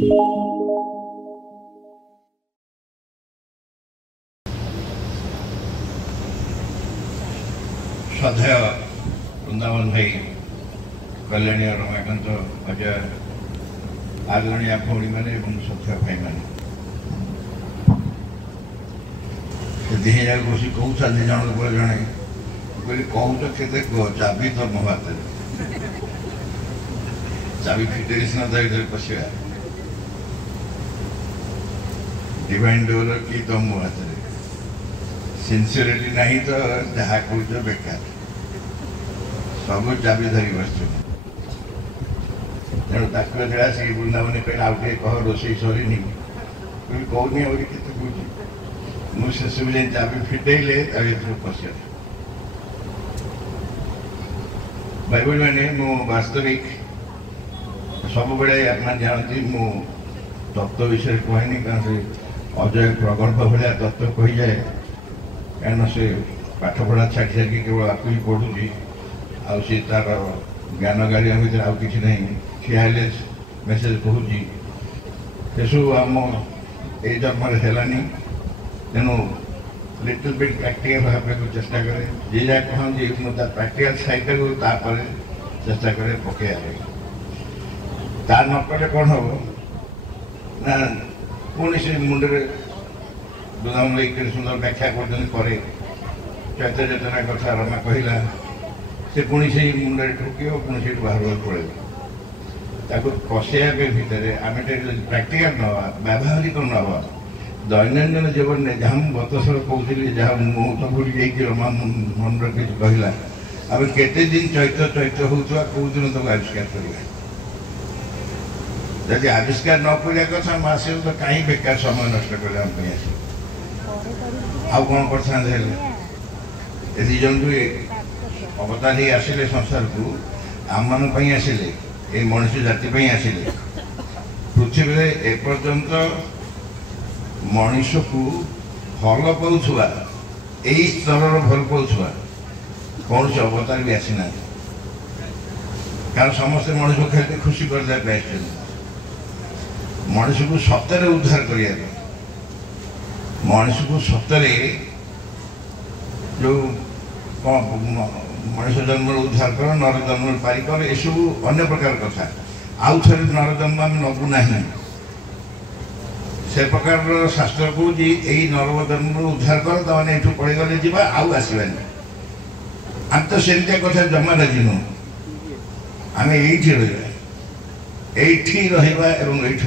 श्रद्धेय वृंदावन भाई कल्याणी और रमाकांत अजय आदरणीय भौणी मैंने श्रद्धेय भाई मैंने दिहे जाए बस कहूँ दी जन को जड़े कहली कहूँ के चाबी तो मो हाथ चाबी फिटेली सीना धर पशा डिवाइन डोर कि तो मो हाथ सिंसियरिटी नहीं तो जहाँ कह बेकार सब चाबी धरी बस तेणु ताक आसिक वृंदावन कहले आउ टे कह रोषे सरीनी कहनी आ कहूँ मुझे सब चाबी फिटेले पशा भाई भाई मैंने मो वास्तविक सब बड़े अपना जानती मो तत्व विषय कहनी कारण से अजय प्रगल्भ भाया तत्व कही जाए कारण से पाठ पढ़ा छाड़ी छाड़ी केवल आपको ही पढ़ुची आसी तार ज्ञान गाड़ी भर आउ कि नहीं ठिया मेसेज कहूँ सेसबू आम ये जन्म है तेणु लिटिल बिट प्रैक्टिकल भाव चेष्टा करे जी जहाँ कहती मुझे प्रैक्टिकल साइड को चेष्टा करे पकड़ तार नकले कौन हम ना पुणी से मुंडे वृंदावन सुंदर व्याख्या कर चैत्य चेतना कथा रमा कहला से पुणी से मुंडे ठुक पुणी से बाहर पड़े पशेबे भितर आम प्रैक्टिकल नवा व्यावहारिक नवा दैनंदिन जीवन में जहाँ गतसर कहती जहाँ मुँह तो भूल जाइए रमा मन रखी कहला आम केते दिन चैत्य चैत्य होता कौ दिन तक आविष्कार करवा जब आविष्कार न करा कथा मसे तो कहीं बेकार समय नष्ट कर आउ कौन कर जन अवतार ही आसिले संसार को आम मान आसिले ये मनुष्य जाति आसिले पृथ्वी में एपर्यंत मनीष को भल पाउवा यही स्तर भल पाउवा कौन से अवतार भी आसी ना कारण समस्ते मनीष को खेलते खुशी करदे मनीष को सतरे उद्धार करिया मनीष को सतरे जो मनीष जन्म उद्धार कर नर जन्म पारी कर यू अन्य प्रकार कथा आउ थे नर जन्म आम नबू ना से प्रकार शास्त्र को यही नर जन्म उद्धार कर तमाने ये पड़गले जा आउ आसबानी आम तो सेमती कथा जमा राजी नुह आम ये रहा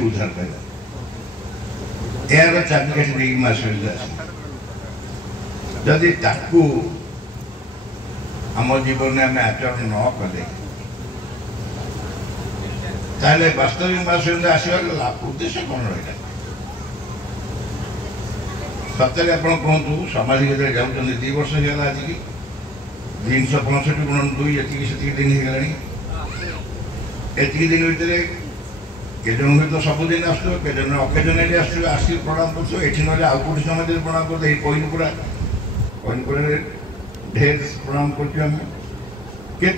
उद्धार कर यार चाबिकाठी नहीं मास जदि आम जीवन में आम आचरण न कले ताले वास्तविक मास आसवा उद्देश्य कौन रहा सतरे आप कहतु सामाजिक जाऊँ 2 वर्ष होगा आज की 365 गुण 2 ये दिन होगा एति दिन भितर केजन हुए तो सबुदिन आस अकेजनली आसिक प्रणाम कर ना आउ कौटी समय प्रणाम कर कोईनपुरा ढेर प्रणाम कर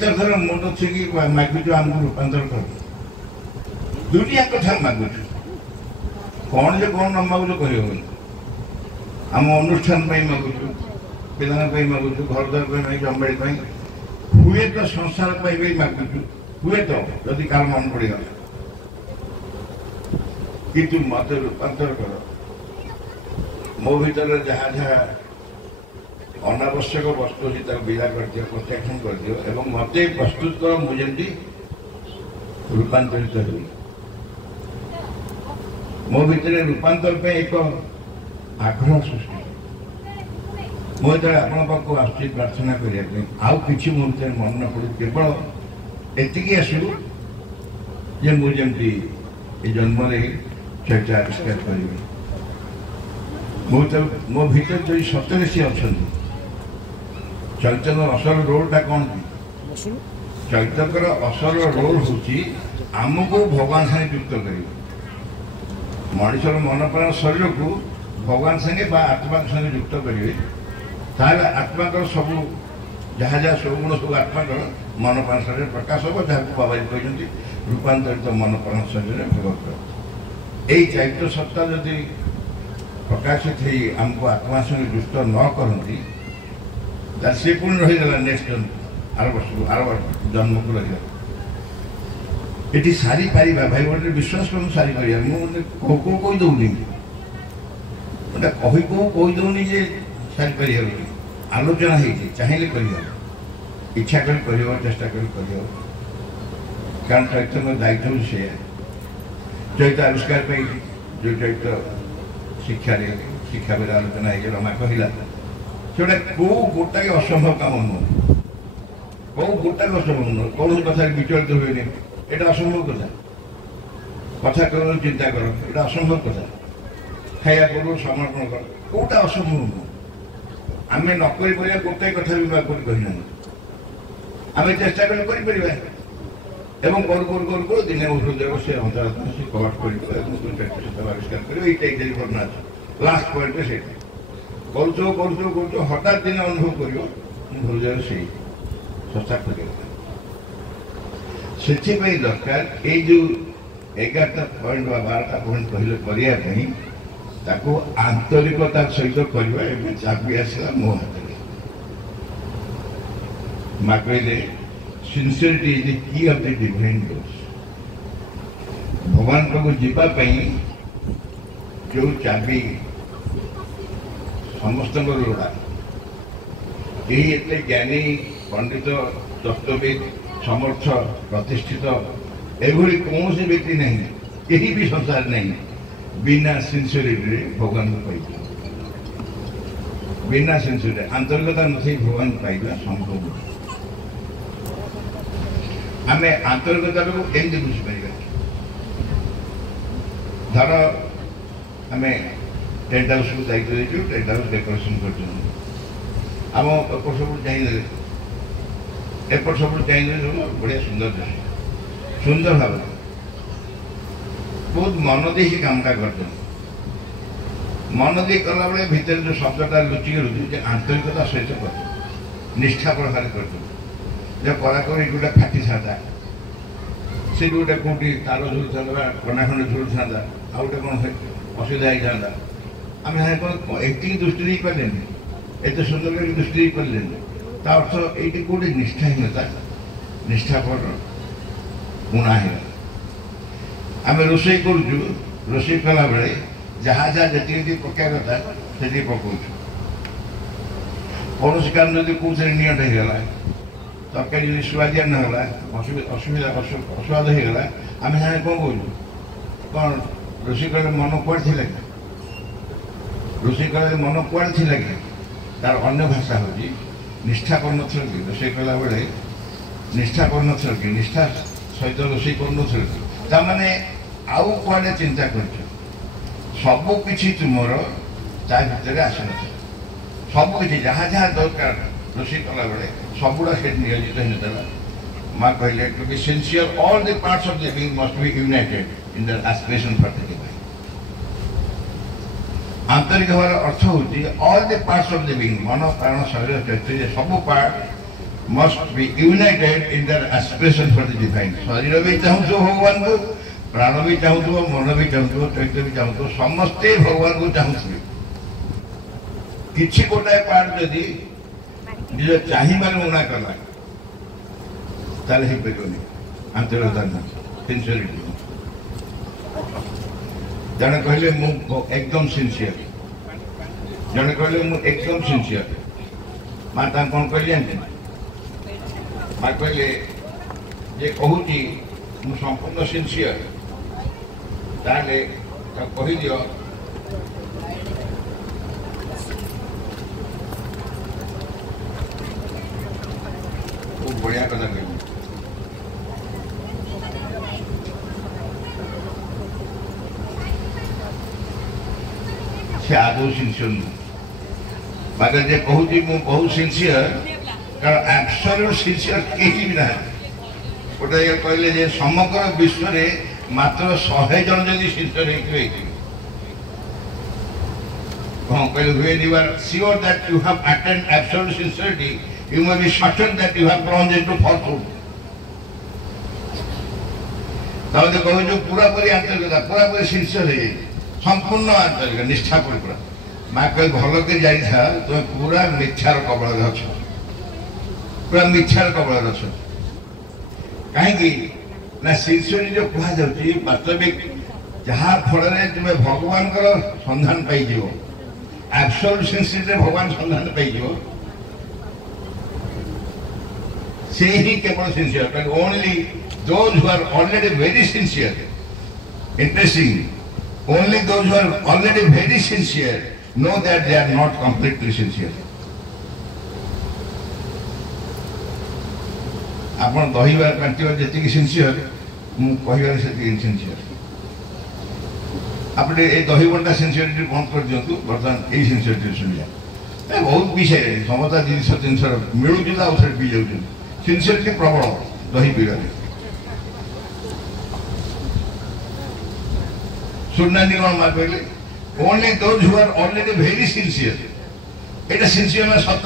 थर मुंड छिकी मागुच आमको रूपांतर कर दुनिया कथा मागुच कौन जो कौन न मागुच कह आम अनुष्ठान मागुचु पिला मागुचु घर द्वार जमाड़ी हुए तो संसार भी मागुचु हुए तो जदि कार मन पड़गला किंतु मत रूपांतर कर मो भीतर जहाँ जहाँ अनावश्यक वस्तु अच्छी विदा कर दियो प्रत्याख्यान कर दियो एवं मत प्रस्तुत कर मुझे रूपांतरित हुई मो भीतर रूपांतर पे एक आग्रह सृष्टि मुझे आप प्रार्थना करने आउ कि मुझे मन न पड़ू केवल एति आसू जे मुझे जन्म चैत्य आविष्कार करी मो भीतर जो सतरे सी अच्छा चैतन्य असल रोलटा कौन थी चैतन्यर असल रोल हूँ आमको भगवान सागे युक्त कर मनुष्य मन प्राण शरीर को भगवान संगे आत्मा संगे युक्त करेंगे ताले आत्मा सब जहाँ जहाँ सब गुण सब आत्मा मन प्राण शरीर प्रकाश हम जहाँ बाबा कहते रूपांतरित मन प्राण शरीर भगवत यही चैत्र सत्ता जदि प्रकाशित हो आमको आत्मा संगे दुष्ट न करती सी पुणी रहीगला नेक्स्ट आर वर्ष जन्म को रही ये सारी पार भाई बहन विश्वास कर सारी पार मुझे कहीदे गोटे कही कहीदे जे सारी पार आलोचना हो चाहिए कर इच्छा कर चेष्टा कर कारण चैत्र दायित्व से चैत्र आविष्कार जो चैत्र शिक्षा शिक्षा बेले आलोचना है रमा कहला से कौ गोटाक असंभव काम नुह कौ गोटाक असंभव नुह कौन कथा विचलित हुए यहाँ असंभव कथा कथा कर चिंता कर ये असंभव कथा खाया पूर्व समर्पण कर कौटा असंभव नुह आम नक गोटाए कथा भी कहना आम चेष्टा कर एवं करू दिने हृदय से अंतरात्मा से कवर आविष्कार कर लास्ट पॉइंट से करू हठात दिन अनुभव कर हृदय से सस्ता कर दरकार ये जो 11टा पॉइंट 12टा पॉइंट कहले करने आंतरिकता सहित करवा चाबी आसला मो हाथ माँ कहले sincerity is the key of the divine doors भगवान को जीवाई जो चाबी समस्त लोड़ा यही एते ज्ञानी पंडित तत्वविद समर्थ प्रतिष्ठित एभली कौन से व्यक्ति नहीं यही भी संसार नहीं बिना सिंसियरिटी भगवान को पाइबा बिना सिंसियरिटी आंतरिकता नहीं भगवान पाइबा संभव आम आंतरिकता को एमती बुझीपर धर आम टेंट हाउस को दायित्व देचु टेंट हाउस डेकोरेशन करम एपट सब चाहिए एपट सब चाहिए सब बढ़िया सुंदर दृश्य सुंदर भाव बहुत मन दे कामटा कर मन दे कला बेले भितर जो शब्दटा लुचिक रुचि आंतरिकता सहित कर निष्ठा प्रकार कर कलाकार गोटे फाटी था से गोटे कौटी तार झुल था कना खंड झुल था आ गए कौन असुविधा होता आम एति दृष्टि नहीं पारे एत सुंदर दृष्टि नहीं पारे ता अर्थ ये कौटे निष्ठाहीनता निष्ठापर गुणा है आम रोषे करुचु रोषे कला बेले जहाँ जहाँ जी पका कथा से पकाऊ कौन कारण जब कौन नियट होगा तरकारी जो सुआदिया ना असुविधा असुवाद होगा आम सारे कौन कहूँ कौन रोषे कले मन कुआड़े थी रोषे कले मन कुआड़े थी तार अन्य भाषा हूँ निष्ठा कर कि रोषे कला बेले निष्ठा कर कि निष्ठा सहित रोषे कर आउ कुआड़े चिंता कर सबकि तुमर ता भर आस न सबकि जहाँ जहाँ दरकार रोषे कला बेले सबुड़ा से नियोजित होता माँ कहले to be sincere all the parts of the being must be united in the aspiration for the divine आंतरिक हमार अर्थ होती all the parts of the being मन प्राण शरीर चैतन्य सब part must be united in the aspiration for the divine शरीर भी चाहूँ भगवान को प्राण भी चाहूँ मन भी चाहूँ चैतन्य भी चाहूँ समस्ते भगवान को चाहूँ किसी गोटाए पार्ट जदि निज चाहिए उना कला ताले आंतरिकता सिंसियरिटी जड़े कहले मु एकदम सिंसियर जड़े कहले मु एकदम सिंसियर माँ ता कौन कहली माँ कहले जे कहूँ मु संपूर्ण सिंसियर ताले कही दियो बढ़िया कथा कहली से आदौ सिंसियर नुह मगर जे कहूँ मु बहुत सिंसियर कारण एब्सोल्यूट सिंसियर कहीं भी ना गोटे कहले जे समग्र विश्व में मात्र 100 जन जदि सिंसियर कौन कहले when you are sure that you have attained absolute sincerity you may be certain that you have plunged into falsehood ତାହେଲେ କହିବେ ଯୋଉ ପୁରାପୁରି ଆନ୍ତରିକତା ପୁରାପୁରି ସିନ୍ସିୟର ହେଇଯାଇଛି ସମ୍ପୂର୍ଣ୍ଣ ଆନ୍ତରିକ ନିଷ୍ଠାପୂर्ण ପୁରା ମା କହିଲେ ଭଲ କରି ଯାଇଥା ତୁମେ ପୁରା ମିଥ୍ୟାର କବଳରେ ଅଛ ପୁରା ମିଥ୍ୟାର କବଳରେ ଅଛ କାହିଁକି ନା ସିନ୍ସିୟରିଟି ଯୋଉ କୁହାଯାଉଛି ବାସ୍ତବିକ ଯାହା ଫଳରେ ତୁମେ ଭଗବାନଙ୍କର ସନ୍ଧାନ ପାଇଯିବ ଆବସଲ୍ୟୁଟ ସିନ୍ସିୟରିଟିରେ ଭଗବାନ ସନ୍ଧାନ ପାଇଯିବ ସେ ହିଁ କେବଳ sincere only those who are already very sincere. Interesting. Only those who are already very sincere know that they are not completely sincere. ଆପଣ ଦହିବାର କାଟିବା ଯେତିକି ସିନ୍ସିୟର ମୁଁ କହିବାରେ ସେତିକି ଇନସିନ୍ସିୟର ଆପଣ ଏ ଦହି ବଣ୍ଟା ସିନ୍ସିୟରିଟି ବନ୍ଦ କରିଦିଅନ୍ତୁ ବର୍ତ୍ତମାନ ଏଇ ସିନ୍ସିୟରିଟି ଶୁଣିବା ବହୁତ ବିଷୟରେ ସମସ୍ତ ଜିନିଷର ମିଳୁଛି ତ ଆଉ ସେଠି ପିଇ ଯାଉଛନ୍ତି ସିନ୍ସିୟରିଟି ପ୍ରବଳ ଦହି ପିଇବାରେ ଶୁଣୁନାହାନ୍ତି କ'ଣ ମା କହିଲେ only those who are already very sincere ଏଇଟା ସିନ୍ସିୟର ନା ସତ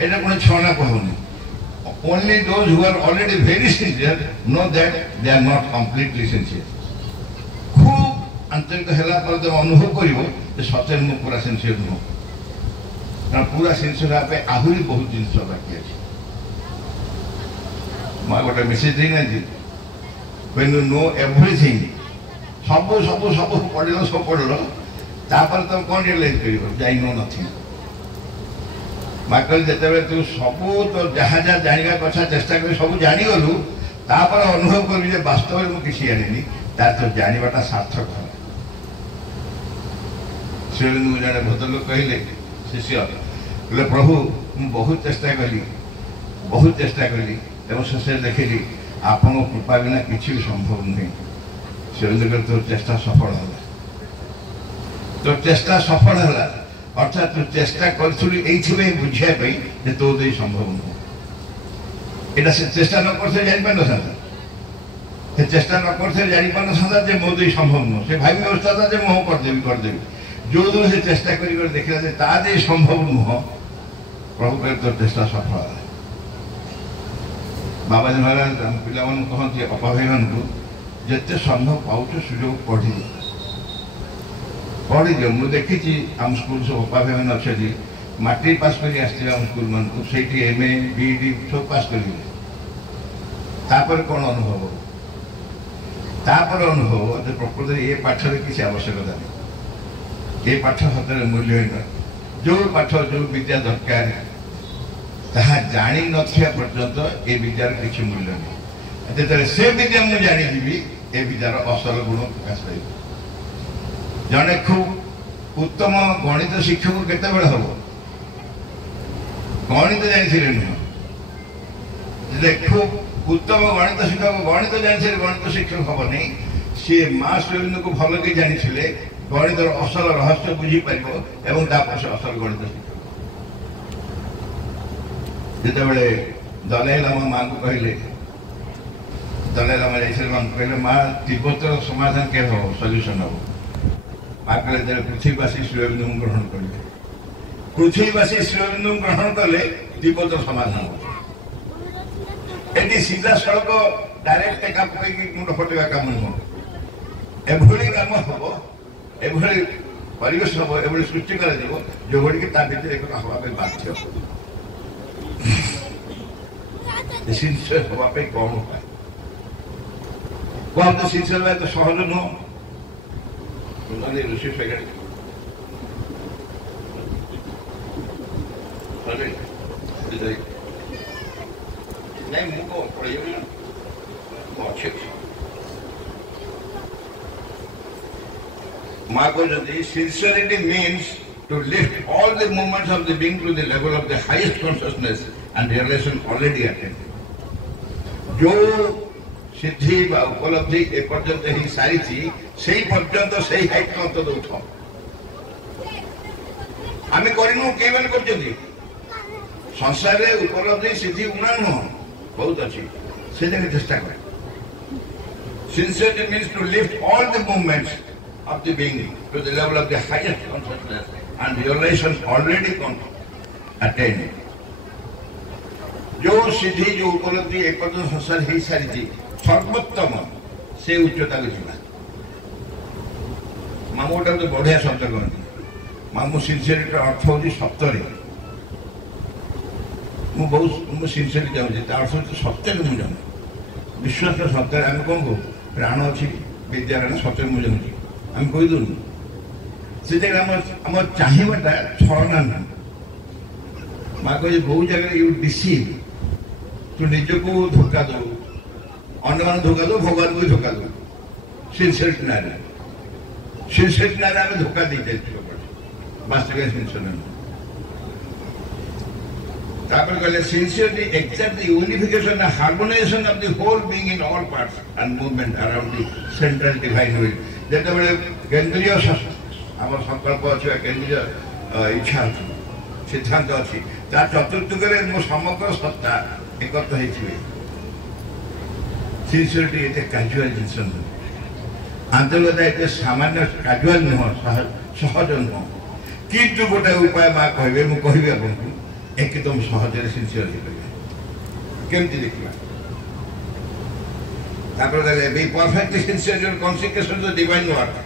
ଏଇଟା କ'ଣ ଛଅନା କହୁନି only those who are already very sincere no that they are not completely sincere ଖୁବ ଆନ୍ତରିକ ହେଲା ପରେ ତମେ ଅନୁଭବ କରିବ ଯେ ସତରେ ମୁଁ ପୁରା ସିନ୍ସିୟର ନୁହଁ କାରଣ ପୁରା ସିନ୍ସିୟର ହେବା ପାଇଁ ଆହୁରି ବହୁତ ଜିନିଷ ବାକି ଅଛି ମା ଗୋଟେ ମେସେଜ ଦେଇନାହାନ୍ତି when you know everything ସବୁ ସବୁ ସବୁ ପଢିଲ ତାପରେ ତମେ କ'ଣ ରିଅଲାଇଜ୍ କରିବ ଯାଇ ନୋ ନଥିଙ୍ଗ ମା କହିଲେ ଯେତେବେଳେ ତୁ ସବୁ ତ ଯାହା ଯାହା ଜାଣିବା କଥା ଚେଷ୍ଟା କରି ସବୁ ଜାଣିଗଲୁ ତାପରେ ଅନୁଭବ କରିବି ଯେ ବାସ୍ତବରେ ମୁଁ କିଛି ଜାଣିନି ତାର ତ ଜାଣିବାଟା ସାର୍ଥକ ହେଲା ଶ୍ରୀଅରବିନ୍ଦଙ୍କୁ ଜଣେ ଭଦ୍ରଲୋକ କହିଲେ ଶିଷ୍ୟ କହିଲେ ପ୍ରଭୁ ମୁଁ ବହୁତ ଚେଷ୍ଟା କଲି ଏବଂ ଶେଷରେ ଦେଖିଲି ଆପଣଙ୍କ କୃପା ବିନା କିଛି ବି ସମ୍ଭବ ନୁହେଁ ଶ୍ରୀଅରବିନ୍ଦ ତୋର ଚେଷ୍ଟା ସଫଳ ହେଲା ଅର୍ଥାତ୍ ତୁ ଚେଷ୍ଟା କରିଥିଲୁ ଏଇଥିପାଇଁ ବୁଝିବା ପାଇଁ ଯେ ତୋ ଦେଇ ସମ୍ଭବ ନୁହଁ ଏଇଟା ସେ ଚେଷ୍ଟା ନ କରିଥିଲେ ଜାଣିପାରିନଥାନ୍ତା ସେ ଚେଷ୍ଟା ନ କରିଥିଲେ ଜାଣିପାରିନଥାନ୍ତା ଯେ ମୋ ଦେଇ ସମ୍ଭବ ନୁହଁ ସେ ଭାବି ବସିଥାନ୍ତା ଯେ ମୁଁ କରିଦେବି ଯୋଉଦିନ ସେ ଚେଷ୍ଟା କରି ଦେଖିଲା ଯେ ତା ଦେଇ ସମ୍ଭବ ନୁହଁ ପ୍ରଭୁ କହିଲେ ତୋର ଚେଷ୍ଟା ସଫଳ ହେଲା ବାବାଜୀ ମହାରାଜ ଆମ ପିଲାମାନଙ୍କୁ କହନ୍ତି ଅପା ଭାଇମାନଙ୍କୁ ଯେତେ ସମ୍ଭବ ପାଉଛ ସୁଯୋଗ ପଢ଼ିଦିଅ ମୁଁ ଦେଖିଛି ଆମ ସ୍କୁଲ ସବୁ ଅପା ଭାଇମାନେ ଅଛନ୍ତି ମାଟ୍ରିକ ପାସ୍ କରି ଆସିଥିବେ ଆମ ସ୍କୁଲମାନଙ୍କୁ ସେଇଠି MA BEd ସବୁ ପାସ୍ କରିବେ ତାପରେ କ'ଣ ଅନୁଭବ ଯେ ପ୍ରକୃତରେ ଏ ପାଠରେ କିଛି ଆବଶ୍ୟକତା ନାହିଁ ଏ ପାଠ ସତରେ ମୂଲ୍ୟହୀନ ଯେଉଁ ପାଠ ଯେଉଁ ବିଦ୍ୟା ଦରକାର ତାହା ଜାଣିନଥିବା ପର୍ଯ୍ୟନ୍ତ ଏ ବିଦ୍ୟାର କିଛି ମୂଲ୍ୟ ନାହିଁ ଯେତେବେଳେ ସେ ବିଦ୍ୟା ମୁଁ ଜାଣିଯିବି ଏ ବିଦ୍ୟାର ଅସଲ ଗୁଣ ପ୍ରକାଶ ପାଇବ ଜଣେ ଖୁବ୍ ଉତ୍ତମ ଗଣିତ ଶିକ୍ଷକ କେତେବେଳେ ହବ ଗଣିତ ଜାଣିଥିଲେ ନୁହଁ ଖୁବ୍ ଉତ୍ତମ ଗଣିତ ଶିକ୍ଷକ ଗଣିତ ଜାଣିଥିଲେ ଗଣିତ ଶିକ୍ଷକ ହବନି ସିଏ ମା ଶ୍ରୀଅରବିନ୍ଦଙ୍କୁ ଭଲ କି ଜାଣିଥିଲେ ଗଣିତର ଅସଲ ରହସ୍ୟ ବୁଝିପାରିବ ଏବଂ ତାପରେ ସେ ଅସଲ ଗଣିତ ଶିକ୍ଷକ ଯେତେବେଳେ ଦଲାଇ ଲାମା ମାଙ୍କୁ କହିଲେ ଦଲାଇ ଲାମା ଯାଇଥିଲେ ମାଙ୍କୁ କହିଲେ ମା ତିବ୍ବତର ସମାଧାନ କେବେ ହବ ସଲ୍ୟୁସନ୍ ହବ ମା କହିଲେ ଯେତେବେଳେ ପୃଥିବୀବାସୀ ଶ୍ରୀଅରବିନ୍ଦଙ୍କୁ ଗ୍ରହଣ କରିଲେ ଗ୍ରହଣ କଲେ ତିବ୍ବତର ସମାଧାନ ହବ ଏଠି ସିଧାସଳଖ ଡାଇରେକ୍ଟ ଟେକା ପକେଇକି ମୁଣ୍ଡ ଫଟେଇବା କାମ ନୁହଁ ଏଭଳି କାମ ହବ ଏଭଳି ପରିବେଶ ହବ ଏଭଳି ସୃଷ୍ଟି କରାଯିବ ଯୋଉଭଳିକି ତା ଭିତରେ ଏକ ହବା ପାଇଁ ବାଧ୍ୟ ସିନ୍ସିୟର ହବା ପାଇଁ କ'ଣ ଉପାୟ କୁହନ୍ତୁ ସିନ୍ସିୟର ହେବା ତ ସହଜ ନୁହଁ ରୋଷେଇ ପ୍ୟାକେଟ୍ ନାଇଁ ମୁଁ କ'ଣ ପଳେଇବି ମୁଁ ଅଛି ମା କହିଛନ୍ତି sincerity means to lift all the movements of the being to the level of the highest consciousness and realization already attained जो सिद्धि बा उपलब्धि ए पर्यंत ही सारी सेही पर्यंत सेही हाइट मत दउठ आमे करिनु के मन करजती संसार रे उपलब्धि सिद्धि उना न बहुत अच्छी से जगह चेष्टा कर sincerity means to lift all the movements of the being to the level of the highest consciousness and realization already attained जो सिद्धि जो उपलब्धि एक संसार ही सारी सर्वोत्तम से उच्चता को जीवा मामू गोटे तो बढ़िया शब्द कहते मामू सिनसीयरिटी अर्थ हूँ सप्तरी बहुत सिनसीयरली चाहूँगी अर्थ हूँ सत्य मुझे चाहूँ विश्वास सत्य आम कौन कहू प्राण अच्छी विद्यारण सत्य मुझे चाहूँगी आम कहीदूँ से आम चाहवाटा छलना ना माँ कहे बहुत जगह यू डिसीव तू निज को धोखा दो अन्य मान धोखा दो भगवान को भी धोखा दो सिनसीयरिटी ना सिनसीयरिटी ना आम धोखा दी जाए वास्तविक सिनसीयर कहले sincerely exact the unification and harmonization of the whole being in all parts and movement around the central divine will जेते बेले केंद्रीय आम संकल्प अच्छे केंद्रीय इच्छा अच्छी सिद्धांत अच्छी तार चतुर्थक मो समग्र सत्ता एकत्र होइथिबे सिनसीयरटी एते कैजुअल जिनिस नुह आंतरिकता एते सामान्य कैजुअल नुह सहज नुह किंतु गोटे उपाय माँ कहे मुझे कहबी आपको एकदम सहजरे सिनसीयर केमती देखा be perfectly sincere your concentration to divine work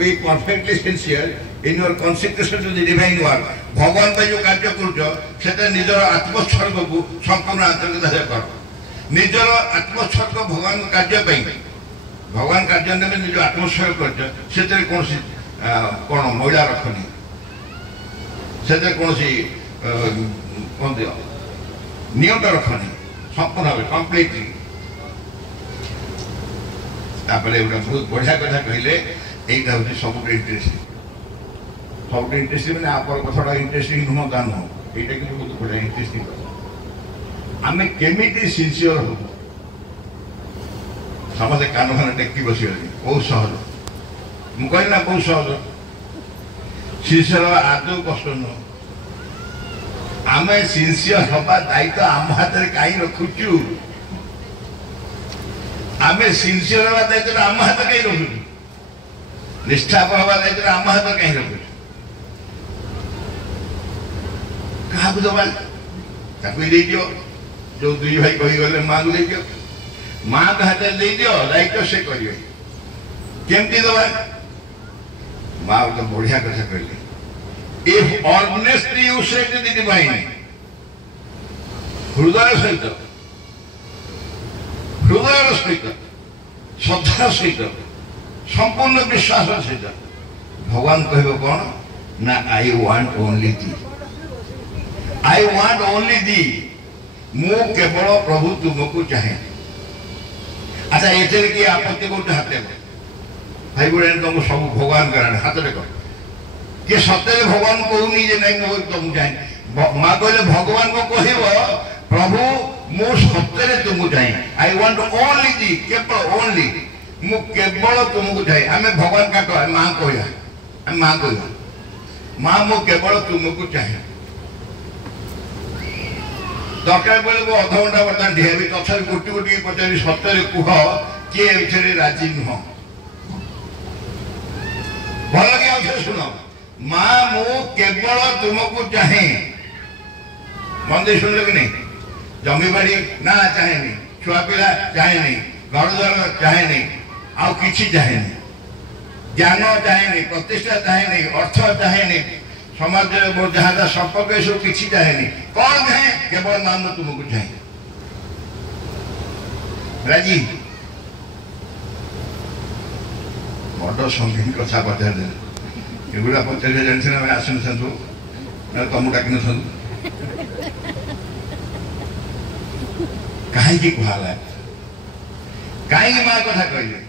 be perfectly sincere in your concentration to the divine work भगवान पे जो कार्य कर निजर आत्मोत्सर्ग को संपूर्ण आंतरिकता कर निजर आत्मोत्सर्ग भगवान कार्य भगवान कार्य में निज आत्मोत्सर्ग कर कौन कौन महिला रखनी से कौन कौन नियत रखनी संपूर्ण भाव कम्प्लीटली बहुत बढ़िया कथा कहले यहीटा हूँ सब इंटरेस्टिंग सब इंटरेस्टिंग मैंने आप कथा इंटरेस्टिंग नुह ता नुह यहाँ कि बहुत बढ़िया इंटरेस्टिंग आम केमी सिनसीयर हो समस्ते कान फान टेकी बस बहुत सहज मुझे कहना बहुत सहज सिनसीयर आदौ कष्ट नुह आम सिनसीयर हवा दायित्व आम हाथ में कहीं रखुचु आम सिनसीयर हवा दायित्व आम हाथ कहीं रखुचु निष्ठाप हवा दायित्व आम हाथ कहीं रखुचु क्या दबा जो दुई भाई कहीगले माँ को दे माँ को हाथ दे दियो दायित्व से करेंगे केमती दबा माँ तो बढ़िया कथा कहले इफ ऑनेस्टली यू से टू द डिवाइन हृदय सहित श्रद्धा सहित संपूर्ण विश्वास सहित भगवान कह कौन ना I want only the I want only the मु केवल प्रभु तुमको चाहे अच्छा ये कि आपत्ति को हाथ भाई बहन तुमको सब भगवान कराने हाथ देख किए सत्य भगवान कहूनी जे नहीं तुमको चाहे माँ कहले भगवान को कह प्रभु मु सत्य तुमको चाहे आई वांट ओनली दी केवल ओनली मु केवल तुमको चाहे आम भगवान का कह माँ कह माँ कह माँ मु केवल तुमको चाहे दरकार बेले वो अध घंटा बर्तमान ढेबी तथा गोटी गोटी पचारि सत्य कह किए ए राजी नुह भल कि शुण माँ मु केवल तुमको चाहे मन दे शुणल कि नहीं जमी बाड़ी ना चाहे नहीं छुआ पिला चाहे नहीं घर द्वार चाहे नहीं आउ किछि चाहे नहीं ज्ञान चाहे नहीं प्रतिष्ठा चाहे नहीं अर्थ चाहे नहीं समाज जहाँ संपर्क सब किसी चाहे नहीं कौन चाहे केवल माँ मु तुमको चाहे राजी बड़ संगीन कथा पचार एगुड़ा पचार जानते ना आसन था तुमको डाक न कहीं कहला कहीं माँ कथा कहले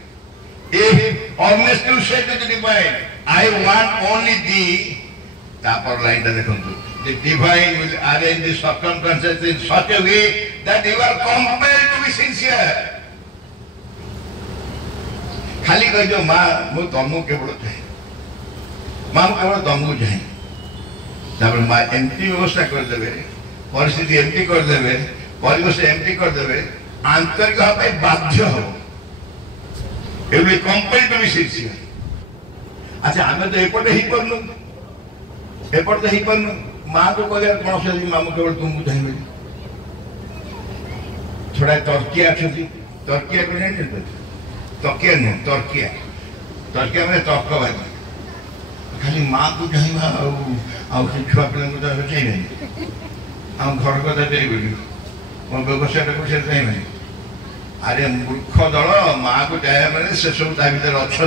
If honest you say to the divine, I want only thee, तापर लाइन देखो the divine will arrange the circumstances in such a way that you are compelled to be sincere. खाली कह जो माँ मु तुमको केवल चाहे माँ केवल तुमको चाहे तापर माँ एमती व्यवस्था कर देवे परिस्थिति एमती कर देवे परिवेश एमती कर देवे आंतरिक भाव बाध्य हो it will be compelled to be sincere. अच्छा हमें तो एपटे ही करनु एपट तो ही करनु माँ को कह कौन से मामू केवल तुमको चाहिए थोड़ा तर्की आछथि तर्किया को जाने तो तकिया नुह तर्किया तर्किया में तर्कवादी खाली माँ को चाहिए से छुआ पिला को चाहिए आम घर कथा चाहिए मो व्यवसाय को चाहिए अरे मूर्ख दल माँ को चाहिए मैंने से सब ता भर अच्छा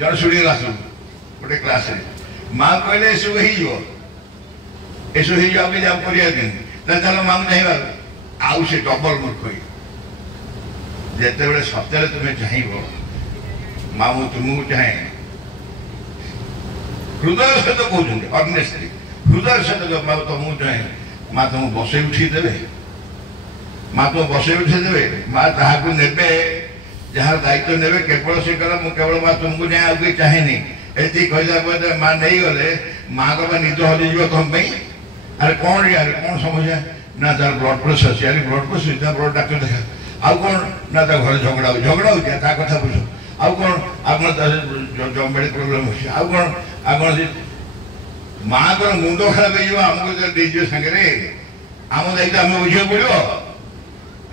जन शुणीगला सब गोटे क्लास माँ कहले एसबू हो चलो माँ को चाहिए आउ से डबल मूर्ख जिते सत्य तुम्हें चाहिए माँ मु तुमको चाहे हृदय सहित कहते ऑनेस्टली हृदय सहित माँ तुमको चाहे माँ तुमको बसई उठी देवे माँ तुम बसई उठी देवे माँ ताकू ने जहाँ दायित्व ने केवल से कह केवल माँ तुमको चाहे आगे चाहे नहीं ये कहला माँ नहीं गले माँ का निद हजिज तुम अरे कौन यार कौन समस्या ना तार ब्लड प्रेसर से यार ब्लड प्रेसर ब्लड डाक्टर देखा आउ कौन ना घर झगड़ा हो कथा बुझ आउ कौन आप जमेड प्रोब्लेम आउ कौन माँ को मुंड खराब हो सागे आम दायित्व आम बुझे पड़ो